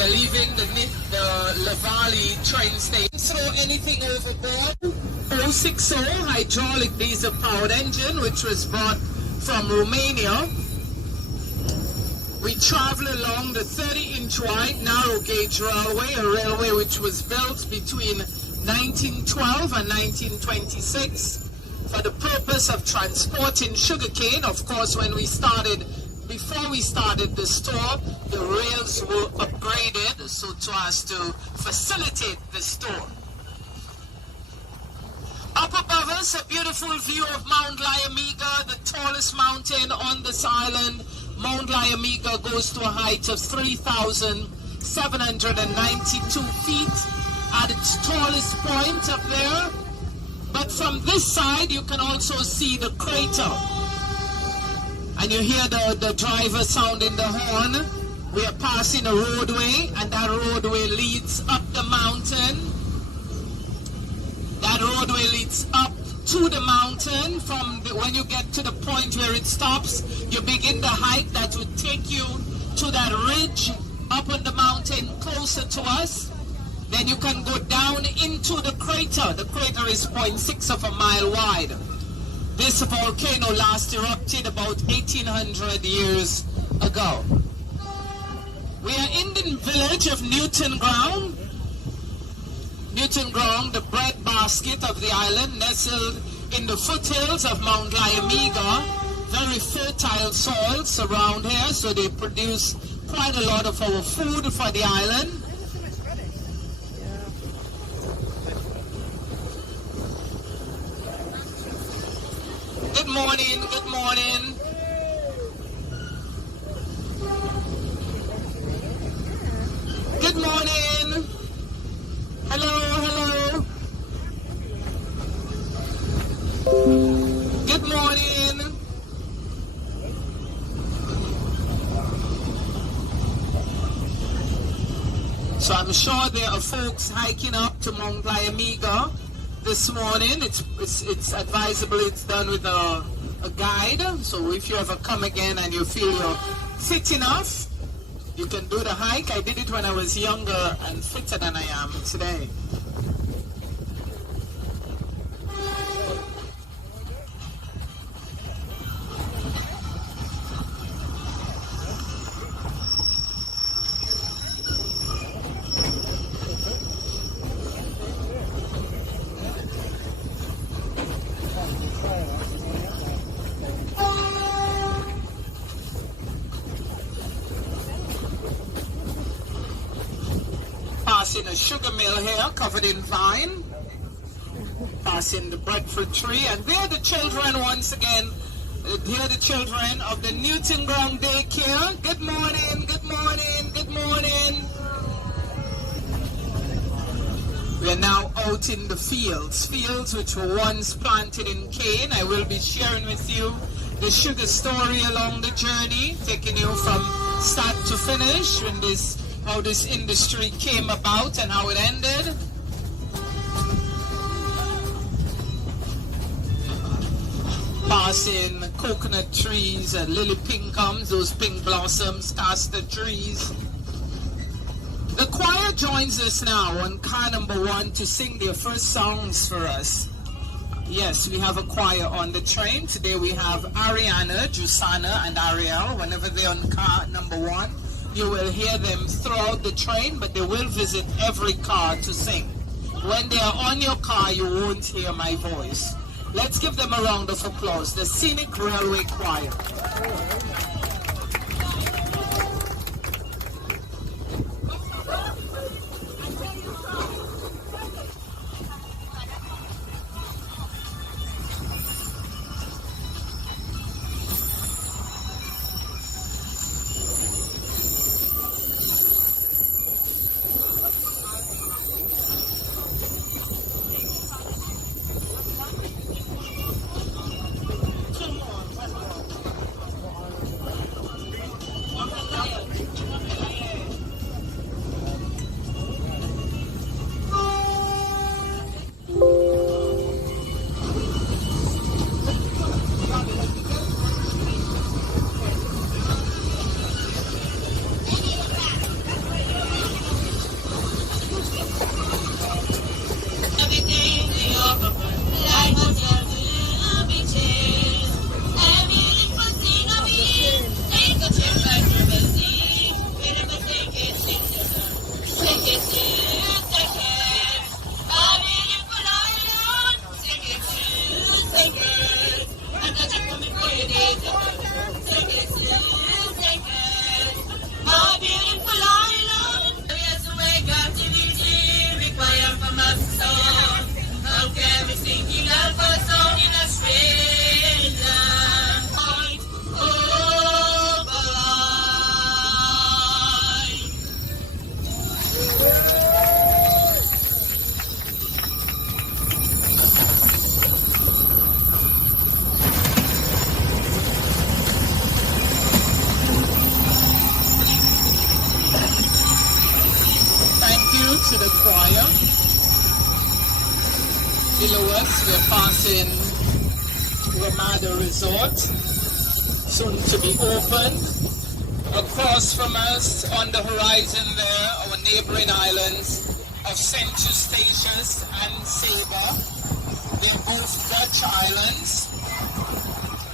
We're leaving the Lavali train station. Throw anything overboard. 060 hydraulic diesel powered engine, which was brought from Romania. We travel along the 30-inch wide narrow gauge railway, a railway which was built between 1912 and 1926 for the purpose of transporting sugarcane. Of course, before we started the store, the rails were upgraded so as to facilitate the store. Up above us, a beautiful view of Mount Lyamiga, the tallest mountain on this island. Mount Lyamiga goes to a height of 3,792 feet at its tallest point up there. But from this side, you can also see the crater. And you hear the driver sounding the horn. We are passing a roadway, and that roadway leads up the mountain. That roadway leads up to the mountain. When you get to the point where it stops, you begin the hike that would take you to that ridge up on the mountain closer to us. Then you can go down into the crater. The crater is 0.6 of a mile wide. This volcano last erupted about 1800 years ago. We are in the village of Newton Ground. Newton Ground, the breadbasket of the island, nestled in the foothills of Mount Lyamiga. Very fertile soils around here, so they produce quite a lot of our food for the island. Good morning, good morning. Good morning. Hello, hello. Good morning. So I'm sure there are folks hiking up to Mount Lyamiga this morning. It's advisable it's done with a guide. So if you ever come again and you feel you're fit enough, you can do the hike. I did it when I was younger and fitter than I am today. Passing a sugar mill here covered in vine. Passing the breadfruit tree. And there are the children once again. Here are the children of the Newton Ground Daycare. Good morning, good morning, good morning. We are now out in the fields which were once planted in cane. I will be sharing with you the sugar story along the journey, taking you from start to finish, how this industry came about and how it ended. Passing coconut trees and lily pinkums, those pink blossoms, castor trees. The choir joins us now on car number 1 to sing their first songs for us. Yes, we have a choir on the train. Today we have Ariana, Jusana, and Ariel. Whenever they're on car number 1, you will hear them throughout the train, but they will visit every car to sing. When they are on your car, you won't hear my voice. Let's give them a round of applause. The Scenic Railway Choir. Below us, we're passing Ramada Resort, soon to be open. Across from us, on the horizon there, our neighboring islands of St. Eustatius and Saba. They're both Dutch islands.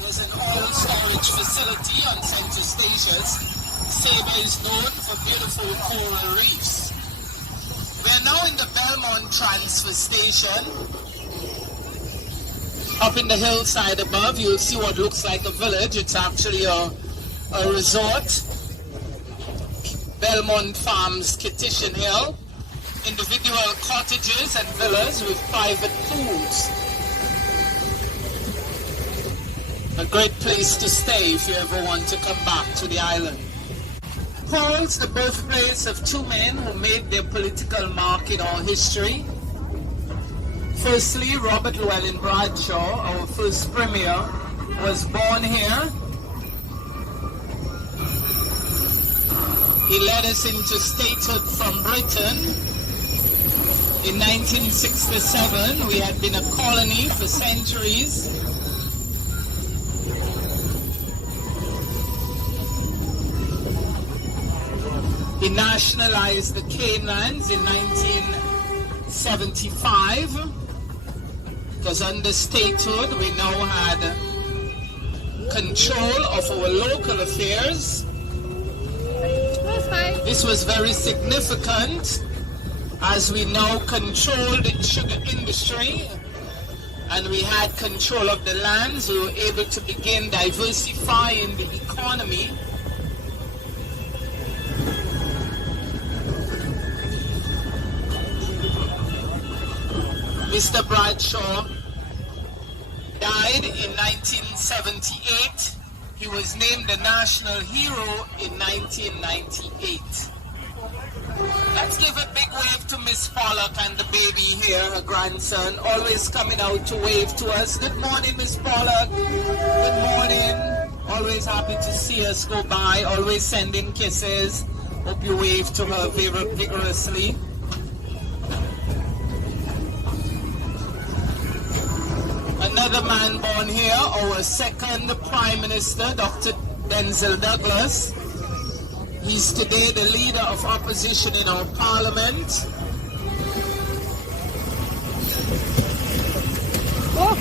There's an oil storage facility on St. Eustatius. Saba is known for beautiful coral reefs. We're now in the Belmont transfer station. Up in the hillside above, you'll see what looks like a village. It's actually a resort. Belmont Farms, Kittition Hill. Individual cottages and villas with private pools. A great place to stay if you ever want to come back to the island. Paul's the birthplace of two men who made their political mark in our history. Firstly, Robert Llewellyn Bradshaw, our first premier, was born here. He led us into statehood from Britain. In 1967, we had been a colony for centuries. He nationalized the Cane Lands in 1975. Because under statehood, we now had control of our local affairs. This was very significant as we now controlled the sugar industry and we had control of the lands. We were able to begin diversifying the economy. Mr. Bradshaw died in 1978. He was named a national hero in 1998. Let's give a big wave to Miss Pollock and the baby here, her grandson, always coming out to wave to us. Good morning, Miss Pollock. Good morning. Always happy to see us go by, always sending kisses. Hope you wave to her vigorously. Another man born here, our second Prime Minister, Dr. Denzel Douglas. He's today the leader of opposition in our parliament. Oh.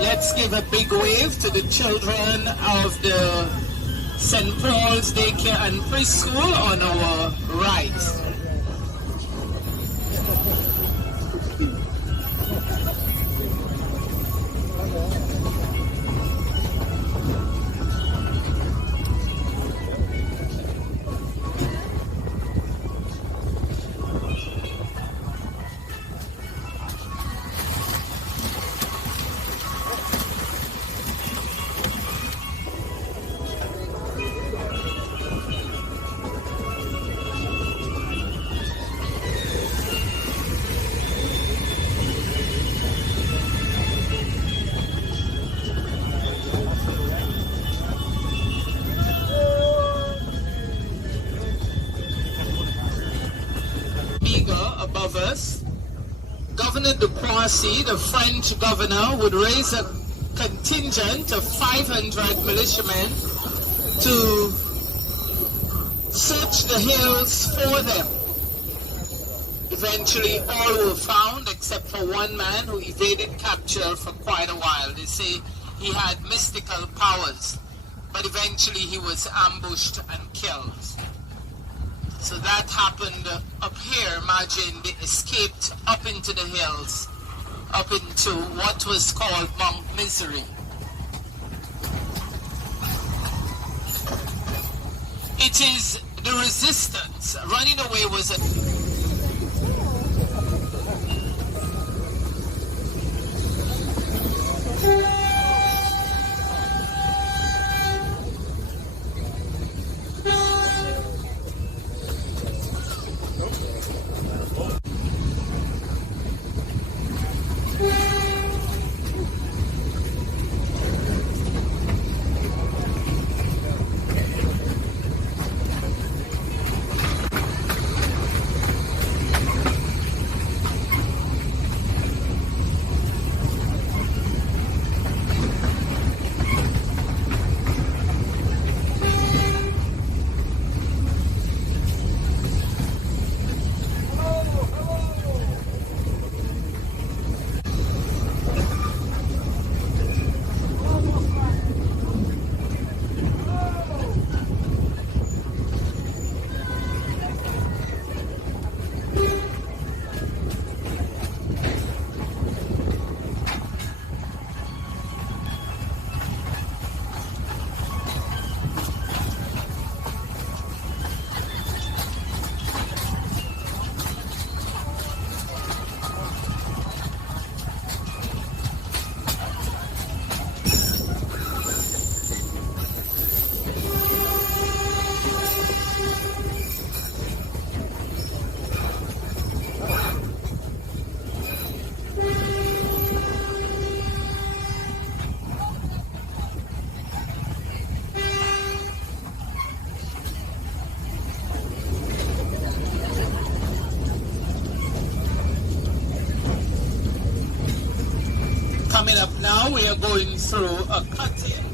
Let's give a big wave to the children of the St. Paul's Daycare and Preschool on our right. Above us, Governor Duplessis, the French governor, would raise a contingent of 500 militiamen to search the hills for them. Eventually, all were found except for one man who evaded capture for quite a while. They say he had mystical powers, but eventually he was ambushed and killed. So that happened up here. Imagine they escaped up into the hills, up into what was called Mount Misery. It is the resistance. Running away was a... up now, we are going through a cutting.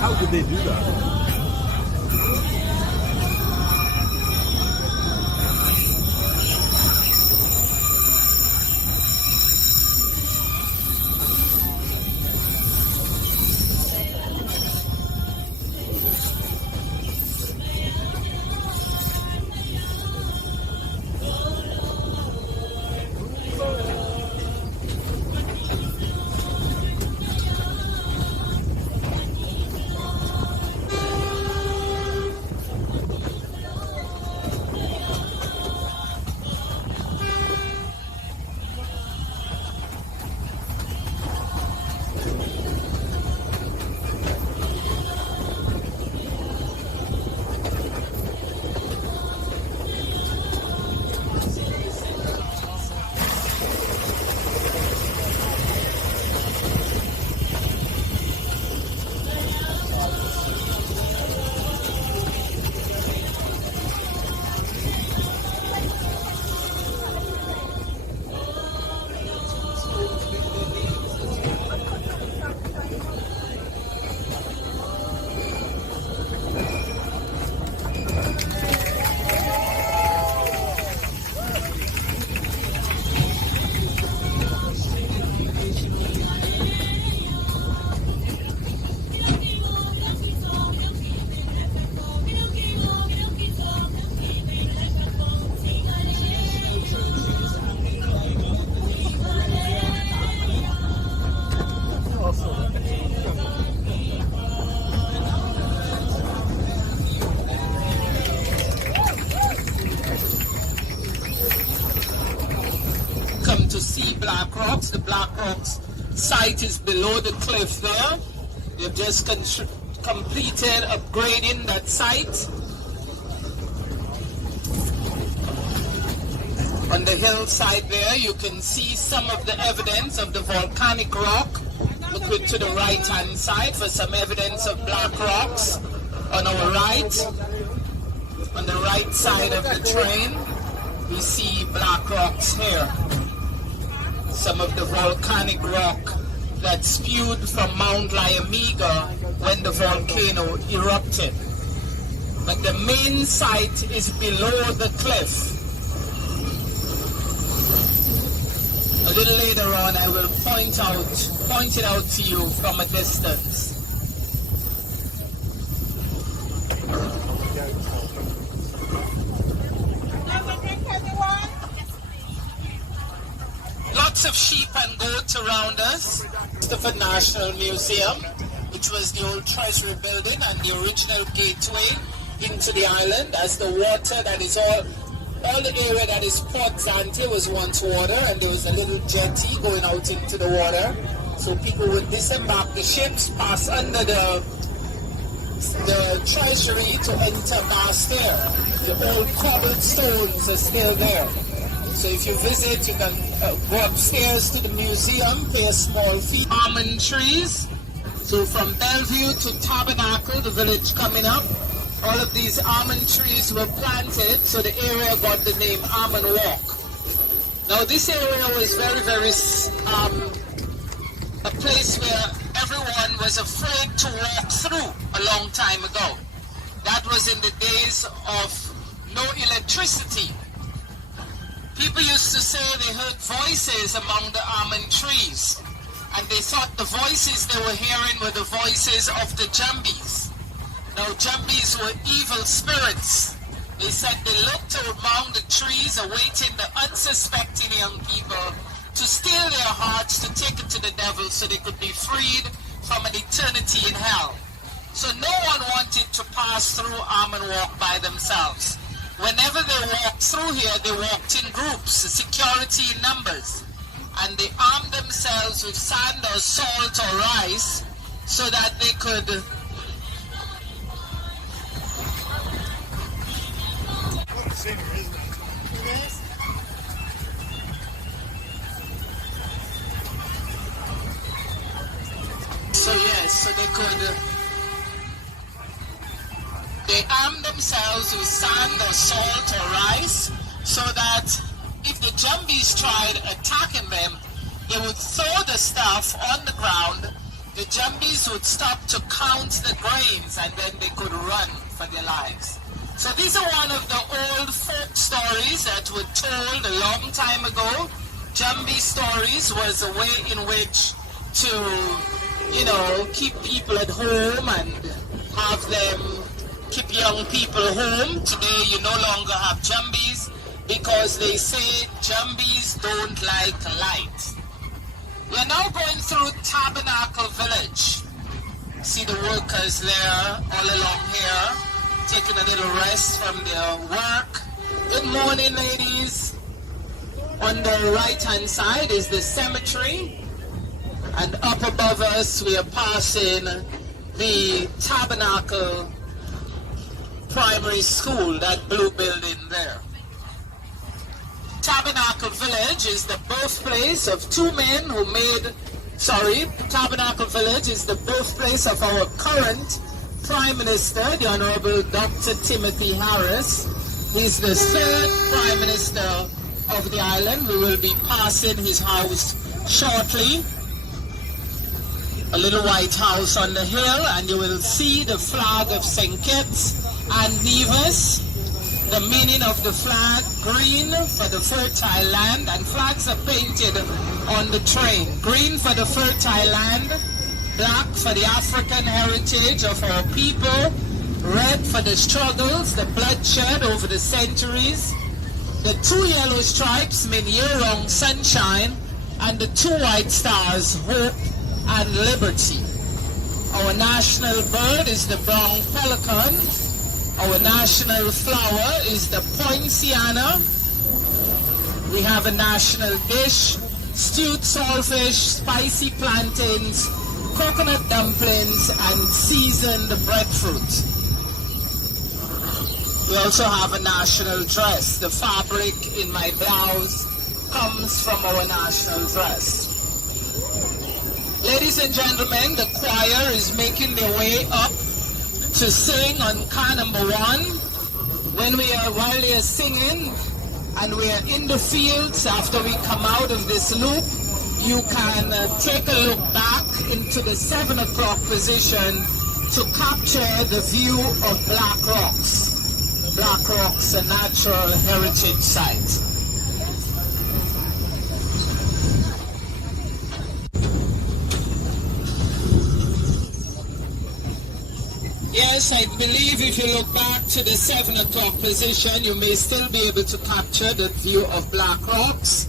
How did they do that? To see Black Rocks. The Black Rocks site is below the cliff there. They've just completed upgrading that site. On the hillside there, you can see some of the evidence of the volcanic rock. Look to the right hand side for some evidence of Black Rocks. On our right, on the right side of the train, we see Black Rocks here. Some of the volcanic rock that spewed from Mount Lyamiga when the volcano erupted. But the main site is below the cliff. A little later on I will point it out to you from a distance. Lots of sheep and goats around us. The National Museum, which was the old treasury building and the original gateway into the island, as the water that is all the area that is Port Zante was once water, and there was a little jetty going out into the water. So people would disembark the ships, pass under the treasury to enter Bastere. The old cobbled stones are still there. So if you visit, you can go upstairs to the museum, pay a small fee. Almond trees. So from Bellevue to Tabernacle, the village coming up, all of these almond trees were planted, so the area got the name Almond Walk. Now this area was very, a place where everyone was afraid to walk through a long time ago. That was in the days of no electricity. People used to say they heard voices among the almond trees, and they thought the voices they were hearing were the voices of the Jumbies. Now Jumbies were evil spirits. They said they looked among the trees awaiting the unsuspecting young people to steal their hearts, to take it to the devil so they could be freed from an eternity in hell. So no one wanted to pass through Almond Walk by themselves. Whenever they walked through here, they walked in groups, security in numbers, and they armed themselves with sand or salt or rice so that they could so they could they arm themselves with sand or salt or rice, so that if the Jumbies tried attacking them, they would throw the stuff on the ground. The Jumbies would stop to count the grains, and then they could run for their lives. So these are one of the old folk stories that were told a long time ago. Jumbie stories was a way in which to, keep people at home and have them keep young people home. Today you no longer have Jumbies because they say Jumbies don't like light. We are now going through Tabernacle Village. See the workers there all along here, taking a little rest from their work. Good morning, ladies. On the right-hand side is the cemetery, and up above us we are passing the Tabernacle Primary School, that blue building there. Tabernacle Village is the birthplace of two men who Tabernacle Village is the birthplace of our current Prime Minister, the Honorable Dr. Timothy Harris. He's the third Prime Minister of the island. We will be passing his house shortly. A little white house on the hill, and you will see the flag of St. Kitts and Nevis. The meaning of the flag: green for the fertile land, and flags are painted on the train. Green for the fertile land, black for the African heritage of our people, red for the struggles, the bloodshed over the centuries. The two yellow stripes mean year-round sunshine, and the two white stars, hope and liberty. Our national bird is the brown pelican. Our national flower is the poinciana. We have a national dish: stewed saltfish, spicy plantains, coconut dumplings, and seasoned breadfruit. We also have a national dress. The fabric in my blouse comes from our national dress. Ladies and gentlemen, the choir is making their way up to sing on car number 1. While they are singing and we are in the fields, after we come out of this loop, you can take a look back into the 7 o'clock position to capture the view of Black Rocks. Black Rocks, a natural heritage site. Yes, I believe if you look back to the 7 o'clock position, you may still be able to capture the view of Black Rocks.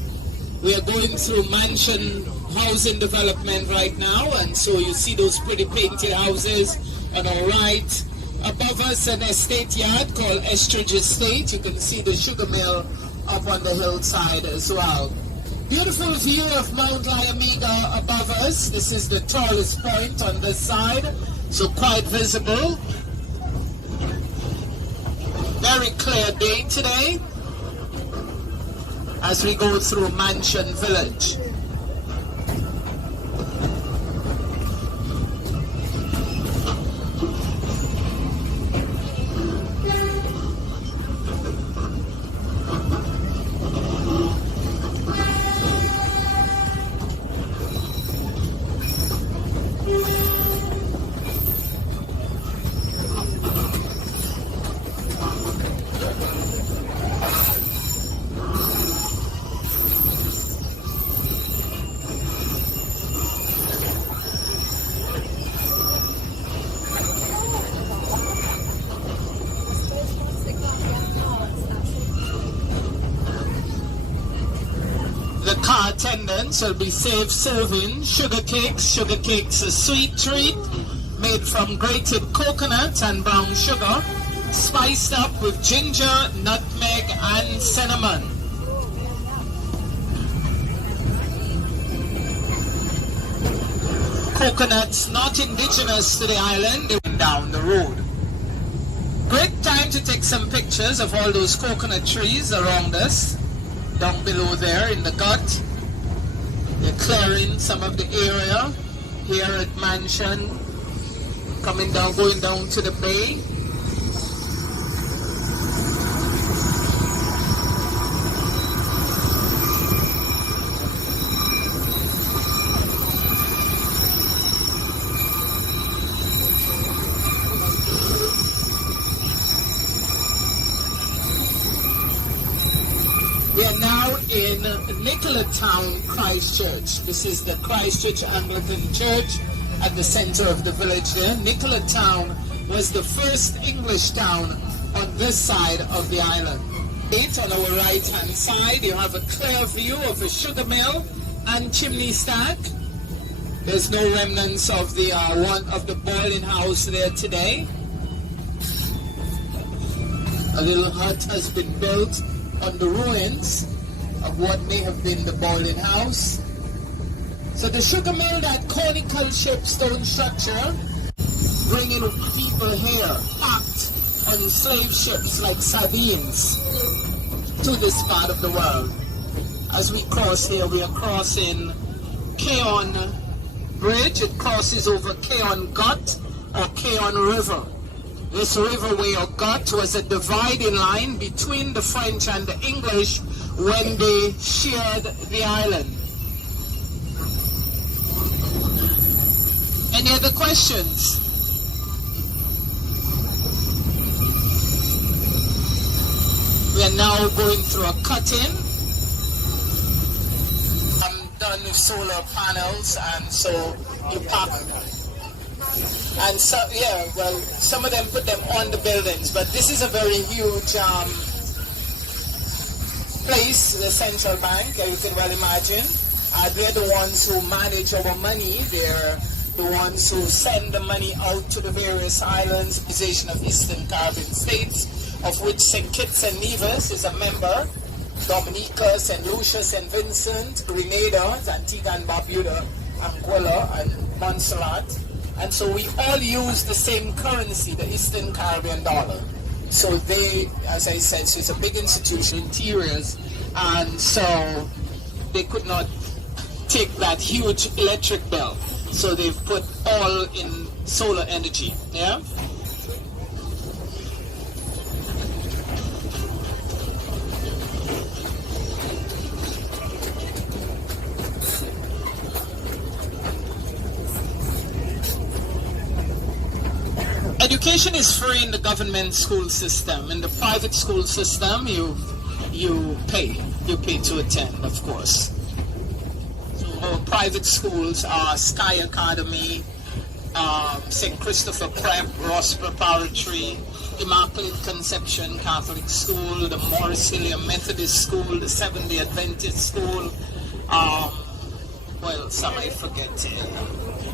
We are going through mansion housing development right now, and so you see those pretty painted houses on our right. Above us, an estate yard called Estridge Estate. You can see the sugar mill up on the hillside as well. Beautiful view of Mount Lyamega above us. This is the tallest point on this side, so quite visible. Very clear day today as we go through Mansion Village. The car attendants will be safe serving sugar cakes. Sugar cakes, a sweet treat made from grated coconut and brown sugar, spiced up with ginger, nutmeg, and cinnamon. coconuts not indigenous to the island, they went down the road. Great time to take some pictures of all those coconut trees around us, down below there in the gut. They're clearing some of the area here at Mansion, coming down, going down to the bay. We are now in Nicolatown, Christchurch. This is the Christchurch Anglican Church at the center of the village there. Nicolatown was the first English town on this side of the island. On our right hand side you have a clear view of a sugar mill and chimney stack. There's no remnants of the one of the boiling house there today. A little hut has been built on the ruins of what may have been the boiling house. So the sugar mill, that conical shaped stone structure, bringing people here packed on slave ships like sardines to this part of the world. As we cross here, we are crossing Keon Bridge. It crosses over Keon Gut or Keon River. This riverway or gut was a dividing line between the French and the English when they shared the island. Any other questions? We are now going through a cut-in. I'm done with solar panels, and so you pack. And so, yeah, well, some of them put them on the buildings, but this is a very huge place, the central bank, you can well imagine. They're the ones who manage our money. They're the ones who send the money out to the various islands, Organization of Eastern Caribbean States, of which St. Kitts and Nevis is a member, Dominica, St. Lucia, St. Vincent, Grenada, Antigua and Barbuda, Anguilla, and Montserrat. And so we all use the same currency, the Eastern Caribbean dollar. So they, as I said, so it's a big institution, interiors, and so they could not take that huge electric bill. So they've put all in solar energy, yeah? Education is free in the government school system. In the private school system, you pay to attend, of course. So our private schools are Sky Academy, St. Christopher Prep, Ross Preparatory, Immaculate Conception Catholic School, the Morris Hillier Methodist School, the Seventh-day Adventist School, well, some I forget.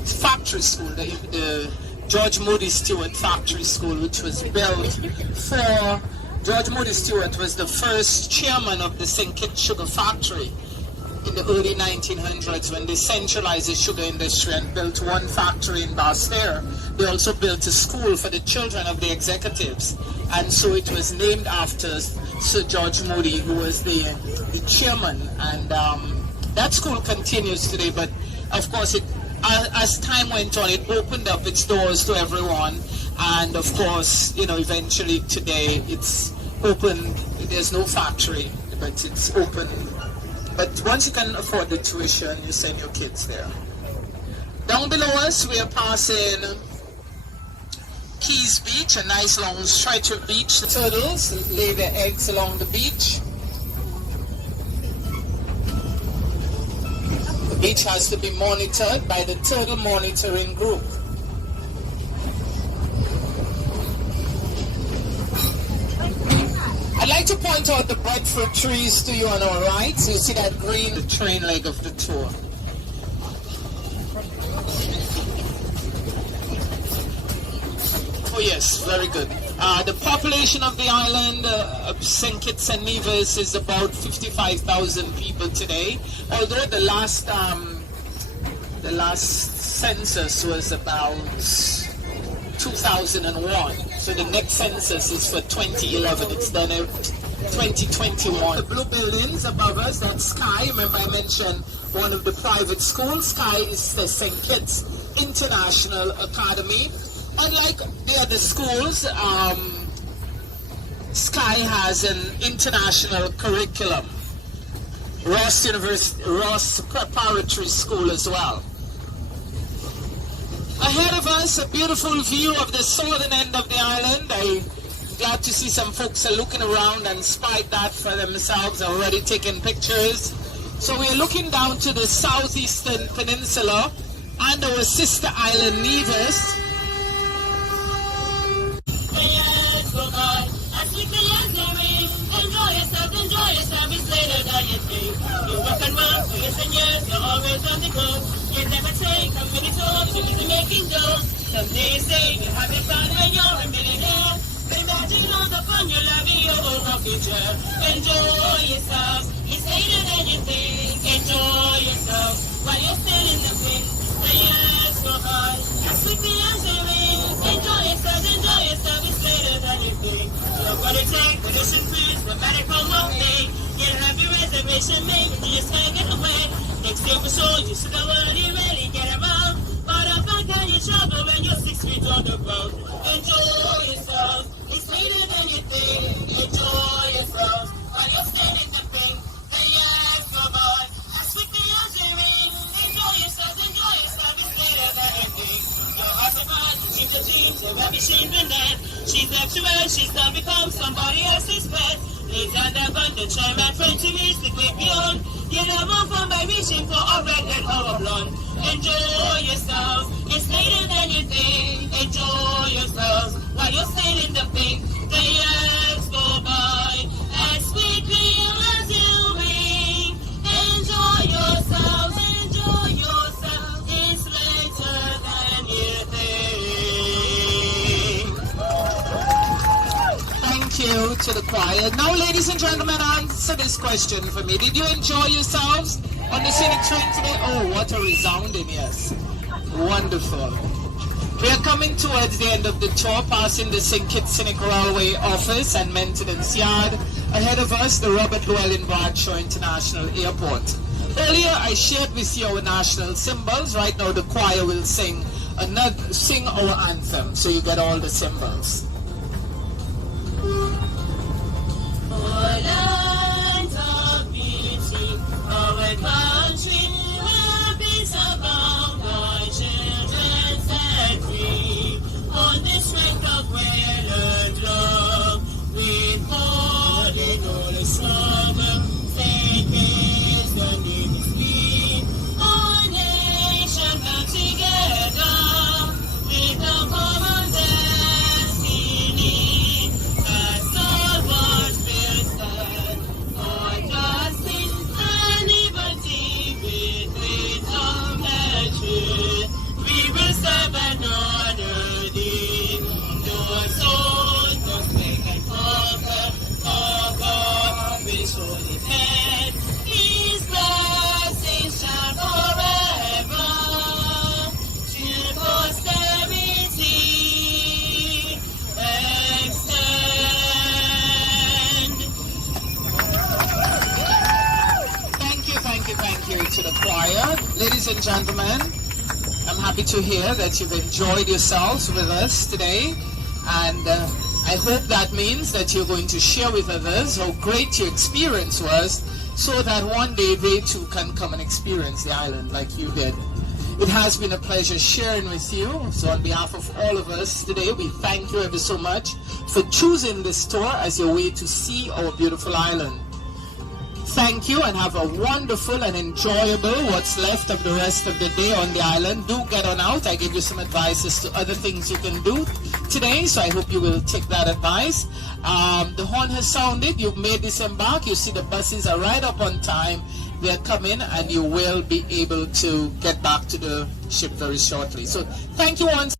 Factory School, the George Moody Stewart Factory School, which was built for, George Moody Stewart was the first chairman of the St. Kitts Sugar Factory in the early 1900s when they centralized the sugar industry and built one factory in Basseterre. They also built a school for the children of the executives, and so it was named after Sir George Moody, who was the chairman, and that school continues today, but of course as time went on, it opened up its doors to everyone, and of course, you know, eventually today it's open. There's no factory, but it's open. But once you can afford the tuition, you send your kids there. Down below us, we are passing Keys Beach, a nice long stretch of beach. The turtles lay their eggs along the beach. The beach has to be monitored by the turtle monitoring group. I'd like to point out the breadfruit trees to you on our right. So you see that green, the train leg of the tour. Oh yes, very good. The population of the island of St. Kitts and Nevis is about 55,000 people today. Although the last The last census was about 2001. So the next census is for 2011. It's done at 2021. The blue buildings above us, that's Sky. Remember I mentioned one of the private schools. Sky is the St. Kitts International Academy. Unlike the other schools, Sky has an international curriculum. Ross Preparatory School as well. Ahead of us, a beautiful view of the southern end of the island. I'm glad to see some folks are looking around and spy that for themselves, already taking pictures. So we're looking down to the southeastern peninsula and our sister island Nevis. Enjoy yourself, it's later than you think. You work and work for years and years, you're always on the go. You never take a minute home, you're busy making dough. Someday you say you have it fun and you're a millionaire. But imagine all the fun you'll have in your own rocking chair. Enjoy yourself, it's later than you think. Enjoy yourself while you're still in the pink. The years go on, as quickly as they ring. Enjoy yourself, it's later than you think. You're gonna take medicine fees, no matter how long they. You'll have your reservation made, you just can't get away. Next day for sure, you should have already really get around. But how far can you travel when you're 6 feet on the ground? Enjoy yourself, it's later than you think. Enjoy yourself while you're still in the pink. The years go on, as quickly as they ring. Enjoy yourself, it's later than you think. Your heart's a man, keep the dreams, your baby she's been dead. She's left you and she's now become somebody else's pet. Lives on the gun, the try my friend to reach the great beyond. You never fun by reaching for a redhead or a blonde. Enjoy yourself, it's later than you think. Enjoy yourself while you're still in the pink. The years go by as quickly as you ring. Enjoy yourself, it's later than you think. Thank you to the choir. Now, ladies and gentlemen, answer this question for me. Did you enjoy yourselves on the Scenic train today? Oh, what a resounding yes. Wonderful. We are coming towards the end of the tour, passing the St. Kitts Scenic Railway Office and Maintenance Yard. Ahead of us, the Robert Llewellyn Bradshaw International Airport. Earlier, I shared with you our national symbols. Right now, the choir will sing our anthem, so you get all the symbols. Land of beauty, our country will be surrounded by children set free. On the strength of well-earned love, with God in all the struggle, faith is the ministry. Our nation bound together, with a common destiny. That's all what will stand for justice and liberty with compassion. We will serve and honor thee. Your soul must make and conquer. Our God will surely hand. His blessings shall forever to posterity extend. Thank you to the choir. Ladies and gentlemen, I'm happy to hear that you've enjoyed yourselves with us today, and I hope that means that you're going to share with others how great your experience was, so that one day they too can come and experience the island like you did. It has been a pleasure sharing with you. So on behalf of all of us today, we thank you ever so much for choosing this tour as your way to see our beautiful island. Thank you, and have a wonderful and enjoyable what's left of the rest of the day on the island. Do get on out. I gave you some advice as to other things you can do today, so I hope you will take that advice. The horn has sounded. You've made disembark. You see the buses are right up on time. They're coming, and you will be able to get back to the ship very shortly. So thank you once.